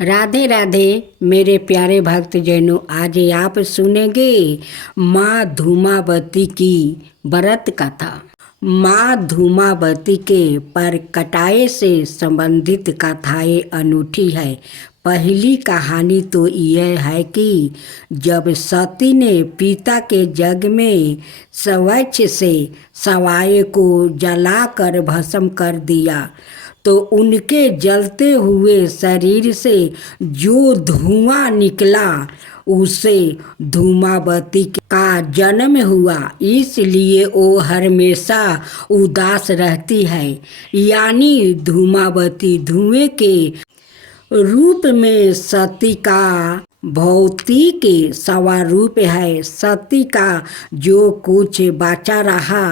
राधे राधे मेरे प्यारे भक्त जैनों। आज आप सुनेंगे माँ धूमावती की व्रत कथा। माँ धूमावती के परकटाए से संबंधित कथाएं अनूठी है। पहली कहानी तो यह है कि जब सती ने पिता के यज्ञ में स्वच्छ से सवाए को जलाकर भस्म कर दिया तो उनके जलते हुए शरीर से जो धुआं निकला उसे धूमावती का जन्म हुआ। इसलिए वो हमेशा उदास रहती है। यानी धूमावती धुएं के रूप में सती का भौतिक स्वरूप है। सती का जो कुछ बचा रहा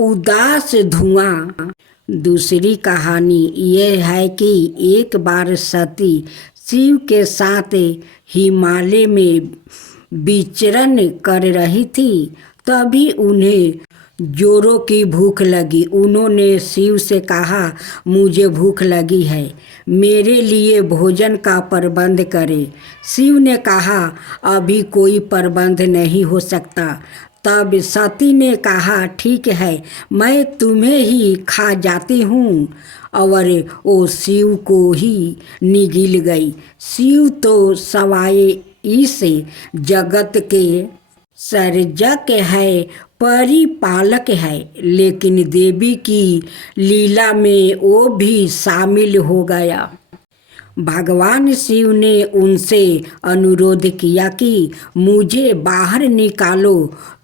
उदास धुआं। दूसरी कहानी यह है कि एक बार सती शिव के साथ हिमालय में विचरण कर रही थी। तभी उन्हें जोरों की भूख लगी। उन्होंने शिव से कहा, मुझे भूख लगी है, मेरे लिए भोजन का प्रबंध करें। शिव ने कहा, अभी कोई प्रबंध नहीं हो सकता। तब सती ने कहा, ठीक है, मैं तुम्हें ही खा जाती हूँ। और वो शिव को ही निगल गई। शिव तो सवाए इस जगत के सर्जक है, परिपालक है, लेकिन देवी की लीला में वो भी शामिल हो गया। भगवान शिव ने उनसे अनुरोध किया कि मुझे बाहर निकालो,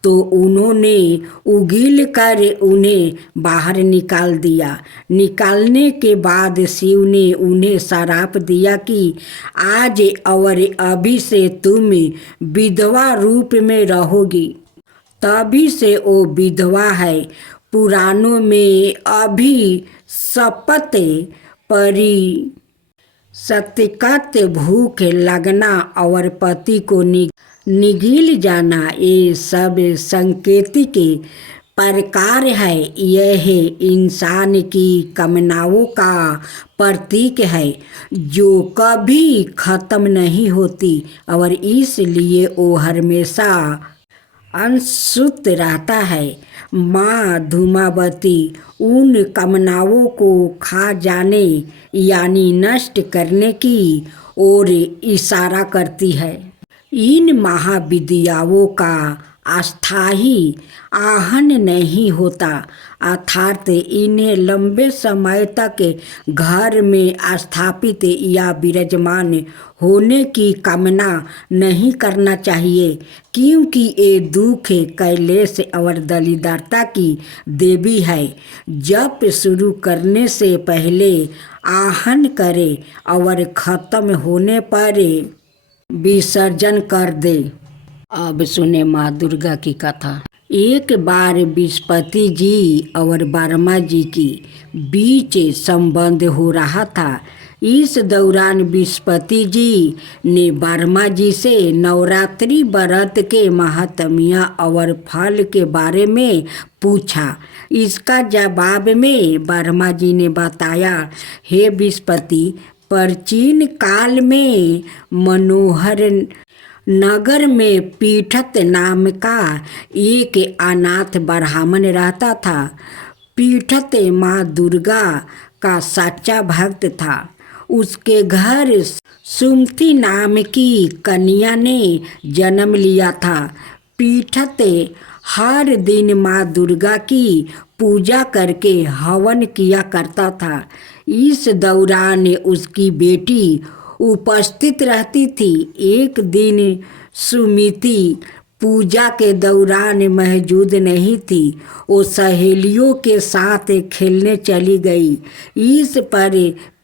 तो उन्होंने उगील कर उन्हें बाहर निकाल दिया। निकालने के बाद शिव ने उन्हें श्राप दिया कि आज और अभी से तुम विधवा रूप में रहोगी। तभी से वो विधवा है। पुराणों में अभी शपथ परी सत्यकत भूख लगना और पति को निगल जाना, ये सब संकेतिक प्रकार है। यह इंसान की कामनाओं का प्रतीक है जो कभी खत्म नहीं होती और इसलिए वो हमेशा अनसुत रहता है। माँ धूमावती उन कामनाओं को खा जाने यानी नष्ट करने की ओर इशारा करती है। इन महाविद्याओं का अस्थायी आहन नहीं होता, अर्थात इन्हें लंबे समय तक घर में स्थापित या विराजमान होने की कामना नहीं करना चाहिए, क्योंकि ये दुख, कैलेश और दरिद्रता की देवी है। जप शुरू करने से पहले आहन करे और खत्म होने पर विसर्जन कर दे। अब सुने माँ दुर्गा की कथा। एक बार बृहस्पति जी और ब्रह्मा जी की बीच संबंध हो रहा था। इस दौरान बृहस्पति जी ने ब्रह्मा जी से नवरात्रि व्रत के महात्म्य और फल के बारे में पूछा। इसका जवाब में ब्रह्मा जी ने बताया, हे बृहस्पति, प्राचीन काल में मनोहर नगर में पीठत नाम का एक अनाथ ब्राह्मण रहता था। पीठत माँ दुर्गा का सच्चा भक्त था। उसके घर सुमति नाम की कन्या ने जन्म लिया था। पीठत हर दिन माँ दुर्गा की पूजा करके हवन किया करता था। इस दौरान उसकी बेटी उपस्थित रहती थी। एक दिन सुमिति पूजा के दौरान मौजूद नहीं थी। वो सहेलियों के साथ खेलने चली गई। इस पर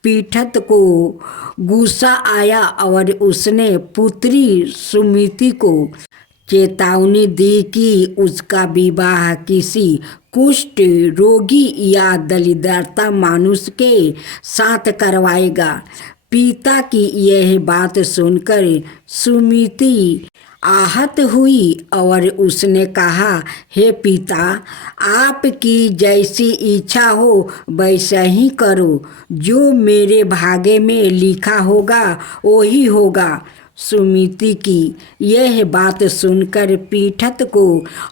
पीठत को गुस्सा आया और उसने पुत्री सुमिति को चेतावनी दी कि उसका विवाह किसी कुष्ठ रोगी या दरिद्रता मनुष्य के साथ करवाएगा। पिता की यह बात सुनकर सुमिति आहत हुई और उसने कहा, हे पिता, आपकी जैसी इच्छा हो वैसा ही करो, जो मेरे भाग्य में लिखा होगा वही होगा। सुमिति की यह बात सुनकर पीठत को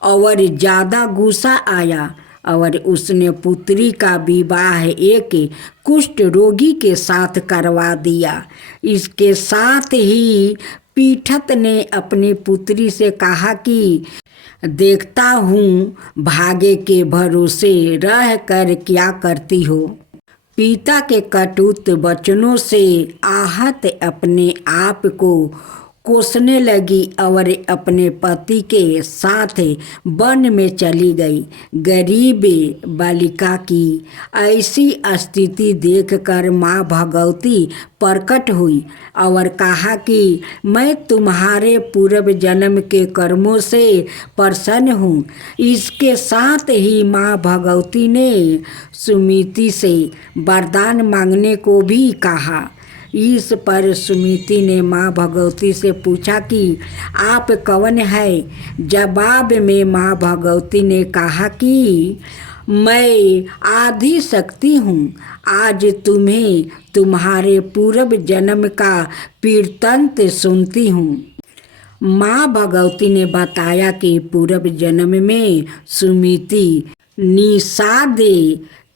और ज़्यादा गुस्सा आया और उसने पुत्री का विवाह एक कुष्ठ रोगी के साथ करवा दिया। इसके साथ ही पीठत ने अपनी पुत्री से कहा कि देखता हूँ भाग्य के भरोसे रह कर क्या करती हो। पिता के कटुत वचनों से आहत अपने आप को कोसने लगी और अपने पति के साथ वन में चली गई। गरीब बालिका की ऐसी स्थिति देखकर माँ भगवती प्रकट हुई और कहा कि मैं तुम्हारे पूर्व जन्म के कर्मों से प्रसन्न हूँ। इसके साथ ही माँ भगवती ने सुमिति से वरदान मांगने को भी कहा। इस पर सुमिति ने माँ भगवती से पूछा कि आप कौन है। जवाब में माँ भगवती ने कहा कि मैं आदि शक्ति हूँ। आज तुम्हें तुम्हारे पूर्व जन्म का वृत्तांत सुनती हूँ। माँ भगवती ने बताया कि पूर्व जन्म में सुमिति निषाद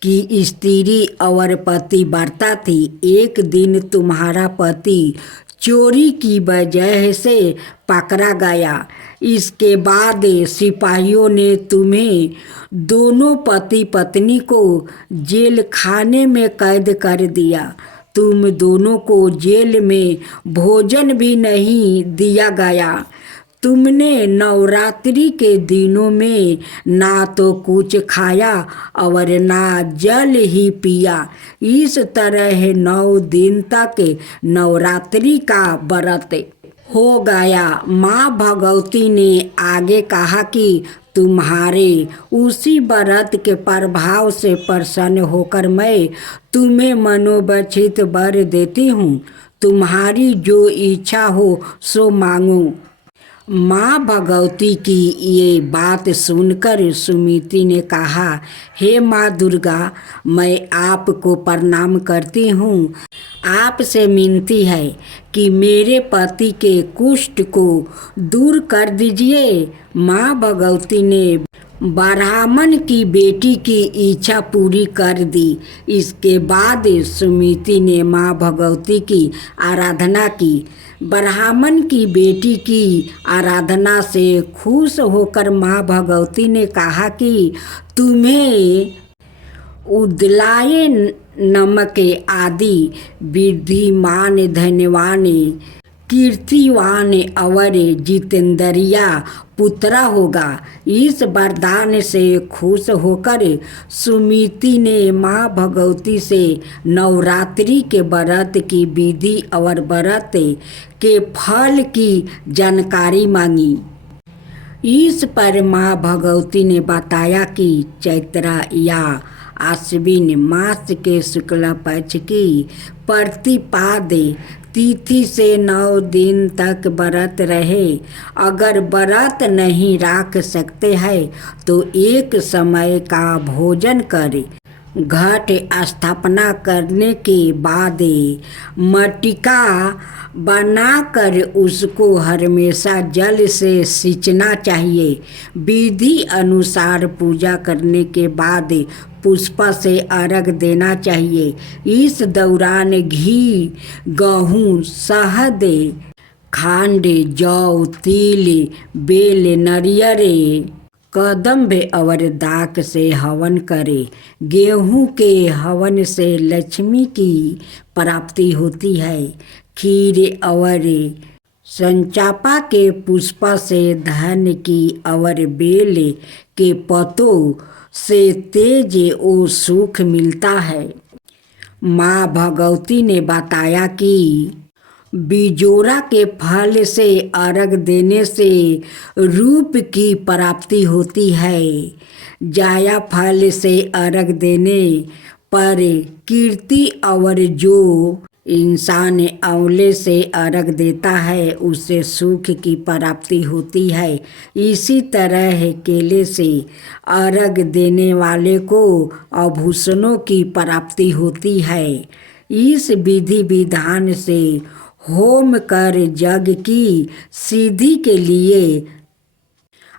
की स्त्री और पति व्रता थी। एक दिन तुम्हारा पति चोरी की वजह से पकड़ा गया। इसके बाद सिपाहियों ने तुम्हें दोनों पति पत्नी को जेल खाने में कैद कर दिया। तुम दोनों को जेल में भोजन भी नहीं दिया गया। तुमने नवरात्रि के दिनों में ना तो कुछ खाया और ना जल ही पिया। इस तरह 9 दिन तक नवरात्रि का व्रत हो गया। माँ भगवती ने आगे कहा कि तुम्हारे उसी व्रत के प्रभाव से प्रसन्न होकर मैं तुम्हें मनोवांछित वर देती हूँ। तुम्हारी जो इच्छा हो सो मांगो। माँ भगवती की ये बात सुनकर सुमिति ने कहा, हे माँ दुर्गा, मैं आपको प्रणाम करती हूँ। आपसे विनती है कि मेरे पति के कुष्ठ को दूर कर दीजिए। माँ भगवती ने ब्राह्मण की बेटी की इच्छा पूरी कर दी। इसके बाद सुमिति ने माँ भगवती की आराधना की। ब्राह्मण की बेटी की आराधना से खुश होकर माँ भगवती ने कहा कि तुम्हें उदलाय नमक आदि विद्धिमान धन्यवान कीर्तिवान और जितेंद्रिया पुत्रा होगा। इस वरदान से खुश होकर सुमिति ने माँ भगवती से नवरात्रि के व्रत की विधि और व्रत के फल की जानकारी मांगी। इस पर माँ भगवती ने बताया कि चैत्र या आश्विन मास के शुक्ल पक्ष की प्रतिपाद तिथि से 9 दिन तक व्रत रहे। अगर व्रत नहीं रख सकते हैं तो एक समय का भोजन करें। घट स्थापना करने के बाद मटिका बनाकर उसको हमेशा जल से सींचना चाहिए। विधि अनुसार पूजा करने के बाद पुष्प से अर्घ देना चाहिए। इस दौरान घी, गेहूँ, शहद, खांड, जौ, तिल, बेल, नारियल, कदम्ब और दाक से हवन करे। गेहूँ के हवन से लक्ष्मी की प्राप्ति होती है। खीर और संचापा के पुष्प से धन की और बेल के पत्तों से तेज और सुख मिलता है। माँ भगवती ने बताया कि बिजोरा के फल से अर्घ देने से रूप की प्राप्ति होती है। जाया फल से अर्घ देने पर कीर्ति और जो इंसान अवले से अर्घ देता है उससे सुख की प्राप्ति होती है। इसी तरह केले से अर्घ देने वाले को आभूषणों की प्राप्ति होती है। इस विधि विधान से होम कर जग की सिद्धि के लिए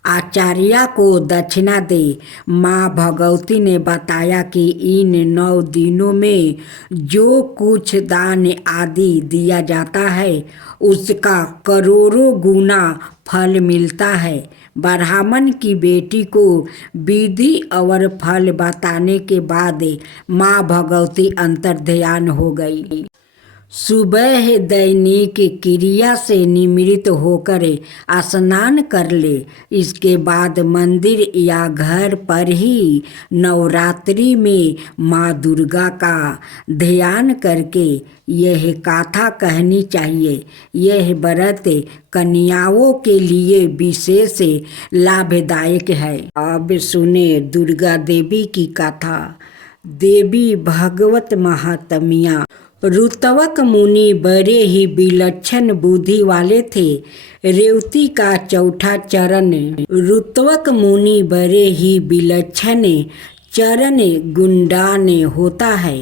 आचार्य को दक्षिणा दे। माँ भगवती ने बताया कि इन 9 दिनों में जो कुछ दान आदि दिया जाता है उसका करोड़ों गुना फल मिलता है। ब्राह्मण की बेटी को विधि और फल बताने के बाद माँ भगवती अंतर्ध्यान हो गई। सुबह दैनिक क्रिया से निवृत्त होकर स्नान कर ले। इसके बाद मंदिर या घर पर ही नवरात्रि में माँ दुर्गा का ध्यान करके यह गाथा कहनी चाहिए। यह व्रत कन्याओं के लिए विशेष लाभदायक है। अब सुने दुर्गा देवी की कथा। देवी भगवत महात्म्य। रुतवक मुनि बड़े ही विलक्षण बुद्धि वाले थे। रेवती का चौथा चरण। रुतवक मुनि बड़े ही विलक्षण चरण गुंडान होता है।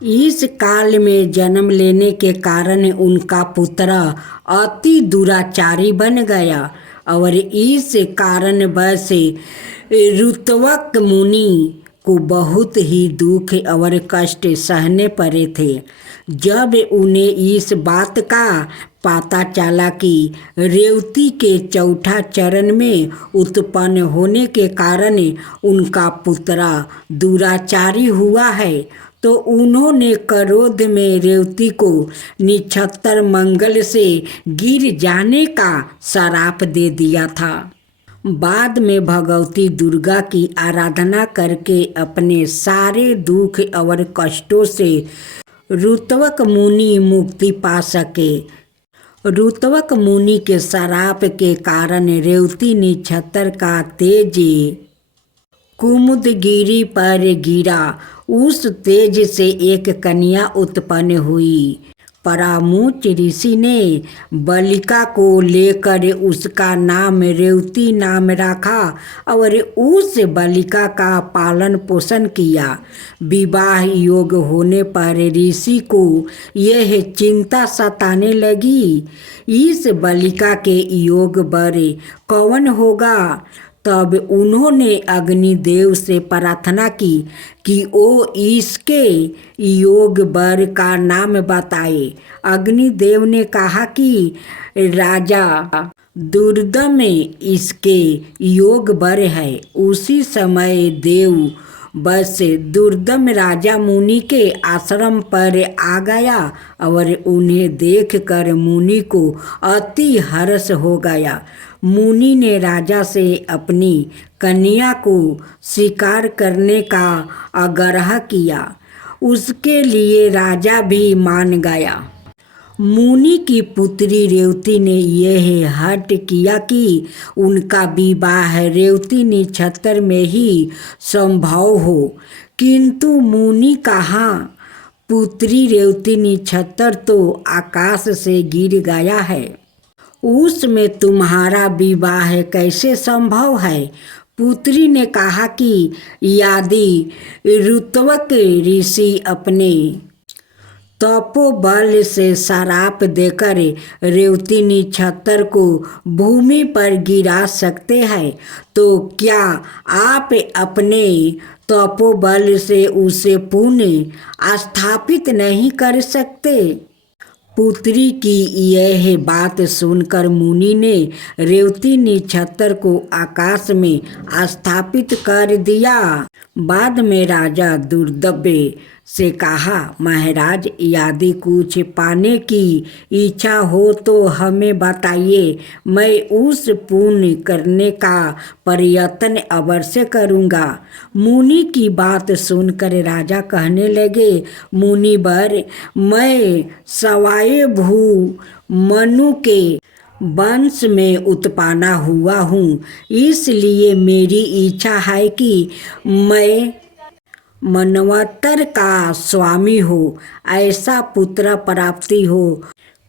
इस काल में जन्म लेने के कारण उनका पुत्र अति दुराचारी बन गया और इस कारण वश रुतवक मुनि को बहुत ही दुख और कष्ट सहने पड़े थे। जब उन्हें इस बात का पता चला कि रेवती के चौथा चरण में उत्पन्न होने के कारण उनका पुत्र दुराचारी हुआ है तो उन्होंने क्रोध में रेवती को निछत्तर मंगल से गिर जाने का श्राप दे दिया था। बाद में भगवती दुर्गा की आराधना करके अपने सारे दुख और कष्टों से रुतवक मुनि मुक्ति पा सके। रुतवक मुनि के श्राप के कारण रेवती निछत्तर का तेज कुमुदगिरी पर गिरा। उस तेज से एक कन्या उत्पन्न हुई। परामुच ऋषि ने बालिका को लेकर उसका नाम रेवती नाम रखा और उस बालिका का पालन पोषण किया। विवाह योग होने पर ऋषि को यह चिंता सताने लगी, इस बालिका के योग वर कौन होगा। तब उन्होंने अग्निदेव से प्रार्थना की कि वो इसके योग वर का नाम बताए। अग्निदेव ने कहा कि राजा दुर्दम इसके योग वर है। उसी समय देव बस दुर्दम राजा मुनि के आश्रम पर आ गया और उन्हें देखकर मुनि को अति हर्ष हो गया। मुनि ने राजा से अपनी कन्या को स्वीकार करने का आग्रह किया। उसके लिए राजा भी मान गया। मुनि की पुत्री रेवती ने यह हठ किया कि उनका विवाह रेवती निछत्तर में ही संभव हो, किंतु मुनि कहा पुत्री रेवती निछत्तर तो आकाश से गिर गया है, उसमें तुम्हारा विवाह कैसे संभव है। पुत्री ने कहा कि यदि रुतवक ऋषि अपने तपोबल से श्राप देकर रेवती निछत्तर को भूमि पर गिरा सकते हैं तो क्या आप अपने तपोबल से उसे पुनः स्थापित नहीं कर सकते। पुत्री की यह बात सुनकर मुनि ने रेवती निछत्तर को आकाश में स्थापित कर दिया। बाद में राजा दुर्दब्य से कहा, महाराज यदि कुछ पाने की इच्छा हो तो हमें बताइए, मैं उस पुण्य करने का प्रयत्न अवश्य करूँगा। मुनि की बात सुनकर राजा कहने लगे, मुनिवर मैं सवाए भू मनु के वंश में उत्पन्न हुआ हूँ, इसलिए मेरी इच्छा है कि मैं मनवंतर का स्वामी हो, ऐसा पुत्र प्राप्ति हो।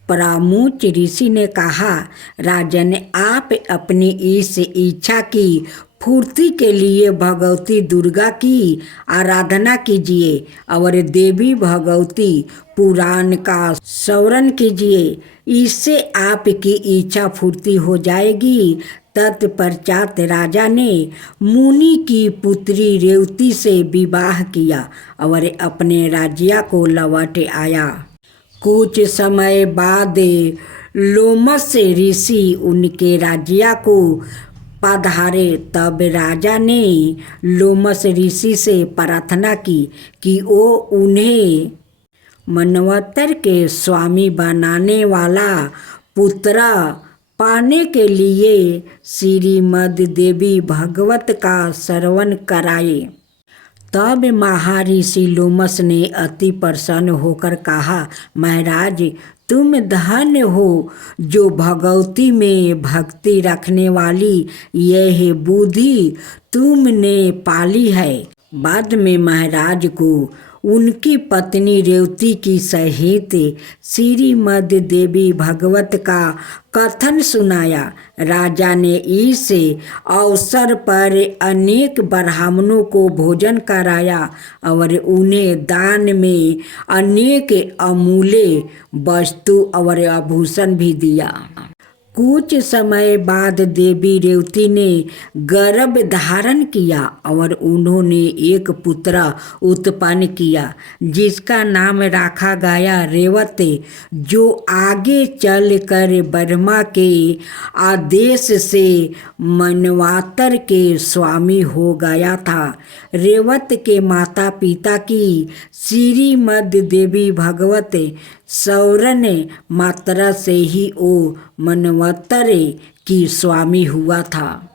परामुच ऋषि ने कहा, राजन, आप अपनी इस इच्छा की पूर्ति के लिए भगवती दुर्गा की आराधना कीजिए और देवी भगवती पुराण का स्मरण कीजिए। इससे आपकी इच्छा पूर्ति हो जाएगी। तत्पश्चात राजा ने मुनि की पुत्री रेवती से विवाह किया और अपने राज्य को लौट आया। कुछ समय बाद लोमस ऋषि उनके राज्य को पधारे। तब राजा ने लोमस ऋषि से प्रार्थना की कि वो उन्हें मनवंतर के स्वामी बनाने वाला पुत्र पाने के लिए श्रीमद् देवी भागवत का श्रवण कराए। तब महर्षि लोमस ने अति प्रसन्न होकर कहा, महाराज, तुम धन्य हो जो भगवती में भक्ति रखने वाली यह बुद्धि तुमने पाली है। बाद में महाराज को उनकी पत्नी रेवती की सहित श्रीमद् देवी भागवत का कथन सुनाया। राजा ने इस अवसर पर अनेक ब्राह्मणों को भोजन कराया और उन्हें दान में अनेक अमूल्य वस्तु और आभूषण भी दिया। कुछ समय बाद देवी रेवती ने गर्भ धारण किया और उन्होंने एक पुत्र उत्पन्न किया जिसका नाम रखा गया रेवत, जो आगे चलकर ब्रह्मा के आदेश से मनवंतर के स्वामी हो गया था। रेवत के माता पिता की श्रीमद् देवी भागवत श्रवण मात्रा से ही वो मनवंतर की स्वामी हुआ था।